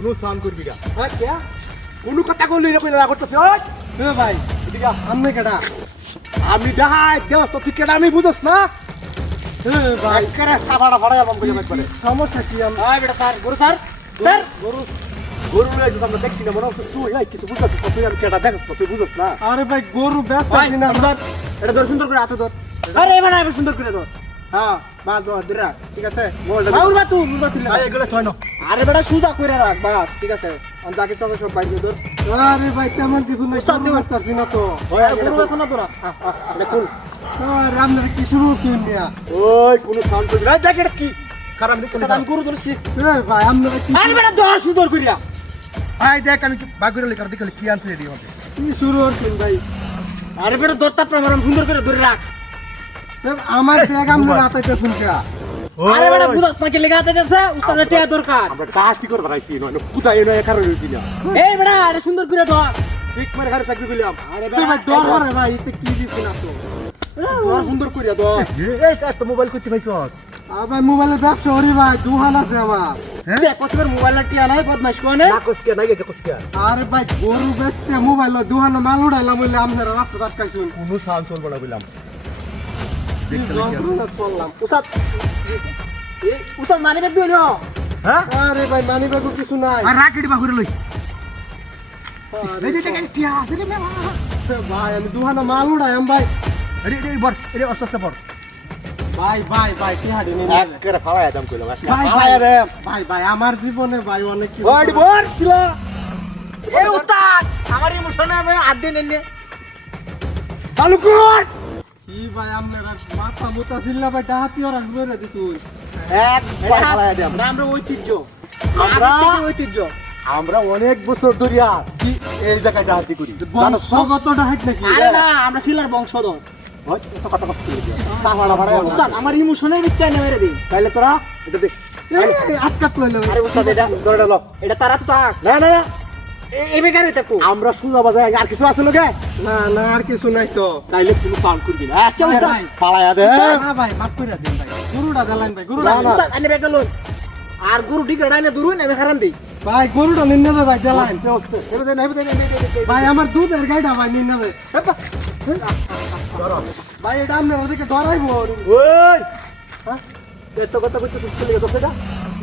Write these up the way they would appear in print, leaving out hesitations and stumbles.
অনুষ্ঠান করবি না হ্যাঁ কে কোনো কথা কইলি না কইলা করতেছ ওই এ ভাই এদিকে আমনে কেডা আমি ডাহাই দেওস তো তুই কেডা আমি বুঝছ না এ ভাই করে সাবাড়া ভাড়া বম কইলা একবারে সমস্যা কি আম আয় বেটা স্যার গুরু স্যার স্যার গুরু গরু লইছ আমরা দেখছি না মনে হচ্ছে তুই এই কিছু বুঝছস তো তুই আমি কেডা দেখছ তো তুই বুঝছ না আরে ভাই গরু ব্যস্ত আছি না এটা ধর সুন্দর করে হাতে ধর আরে এবার আবার সুন্দর করে ধর হ্যাঁ বাস ধর ধরে রাখ ঠিক আছে আউর বা তুই ভাই এগুলো ছয় না আরে বেটা সুজা করে রাখ বাস ঠিক আছে আমি যাকে চাও সব বাইরে ধর আরে ভাই তেমন কিছু নাই উস্তাদ দেওয়ার চাচ্ছি না তো ওই গরু বেছ না তোরা দেখুন রামনার কি শুরু কিনিয়া ওই কোনো সাউন্ড করবি না দেখ এটা কি খারাপ দেখতে আমি গরু ধরছি এ ভাই আমরা কি আরে বেটা ধর সুন্দর করিয়া ভাই দেখ আমি বাগুরে লিখার দেখলে কি আনছে রেডি হবে কি শুরু হচ্ছে ভাই আরে বেটা ধরতা প্রমাণ সুন্দর করে ধরে রাখ আমার ব্যাগ আমরা রাতাইতে শুনকা আরে বেটা বুঝছ না কি লেগাতে দেছে উস্তাদের টিয়া দরকার আমরা কাজটি করে বাড়াইছি নয় পুজা এনো একার হইছি না এই বেটা আরে সুন্দর করে ধর ঠিক করে ঘরে থাকবি বললাম আরে বেটা ডর করে ভাই এতে কি দিছিস না তো ধর সুন্দর করিয়া ধর এই তো মোবাইল করতে পাইছস ভাই মোবাইলের ব্যবসা হরি ভাই দুহান আছে আমার হ্যাঁ কতবার মোবাইলের টিয়া নাই বদমাইশ কোনে না কসকে না গে কসকে আরে ভাই গরু বেচতে মোবাইল দুহান মাল উড়াইলাম বলে আপনারা রাস্তা আটকাইছুন কোনো সাউন্ড চলবে না বললাম উস্তাদ মানি ব্যাগ দিও হ্যাঁ আরে ভাই মানি ব্যাগ কিছু নাই আর রাকেট বাগুরে লই এই যে দেখেন টিয়া আছে রে ভাই আমি দুহানা মাল উড়াইম ভাই আরে এই বর এই অস্তে বর ভাই টিহাড়ি নিন এক করে ফালায়া দাম কইলাম ভাই ফালায়া দাম ভাই আমার জীবনে ভাই অনেক কি ওই বর ছিল এই উস্তাদ আমার ইমোশনে ভাই হাত দেন নে চালু কর কি ভাই আপনারা মাথা মুতা ছিল ভাই ডাহাতি ওরা ঘুরে দিছুন এক ফালায়া দাম আমরা ঐতিহ্য ঐতিহ্য আমরা অনেক বছর ধরিয়া কি এই জায়গায় ডাহাতি করি বংশগত ডাহাত নাকি আরে না আমরা সিলার বংশধর ওই এত কথা কষ্ট করে দিয়া সাহাড়া ভাড়া উস্তাদ আমার ইমোশনের ভিতরে নেমেরে দিন তাইলে তোরা এটা দেখ আটকাত লইল আরে উস্তাদ এটা ধরে লো এটা তারা তো থাক না না না এই বেকারে থাকো আমরা সুজা বাজায় আর কিছু আছে লোকে না আর কিছু নাই তো তাইলে কোনো সাউন্ড করবি না আচ্ছা উস্তাদ পালায়া দে না ভাই মাফ করে দেন ভাই গরুটা দেলাইন ভাই গরুটা না, না। উস্তাদ আনে বেকা লই আর গরু ঠিক রাইনে দূরই না হারান দেই ভাই গরুটা নিন না ভাই দেলাইন আস্তে আস্তে এবে দে নেবে দে ভাই আমার দুধের গাইটা ভাই নিন না ভাই এটা আমনে ওদিকে ডরাইবো ওই হ্যাঁ এত কথা কইতে সুস্থ লাগে তো সেটা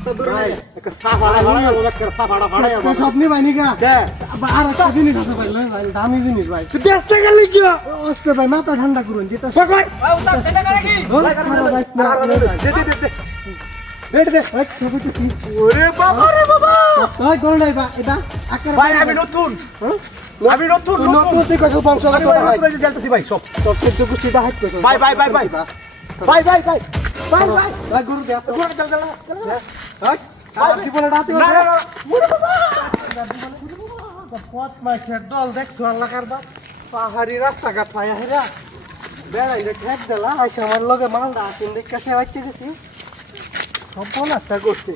তো দূর ভাই নাই একটা সাফাড়া ভাড়া ওরা করে সাফাড়া ভাড়া সব নি ভাই নিগা দে আর একটা জিনিস আছে ভাই লই ভাই দামি জিনিস ভাই তুই দেখতে গেলি কি অস্তে ভাই মাথা ঠান্ডা করুন যেটা কই উস্তাদ এটা করে কি দে দে ওরে বাবা রে বাবা ভাই গোল নাই ভাই এটা আকার ভাই আমি নতুন আমি নতুন নতুন থেকে সব বংশ আমি ভাই নতুন জ্বালতেছি ভাই সব সব সেদ্ধ গোষ্ঠীটা হাইট করে ভাই ভাই ভাই ভাই ভাই ভাই ভাই ভাই ভাই ভাই গরু দে গুড়া চল চল ভাই আর জীবনে রাতে না না ওরে বাবা পথ মাছের দল দেখছো আল্লাহর বা পাহাড়ি রাস্তাঘাট পায়া হেরা বেড়াইলে ঠেক দিলা আইসা আমার লগে মালটা কিনতে কাছে বাচ্চা গেছি সব নাস্তা করছে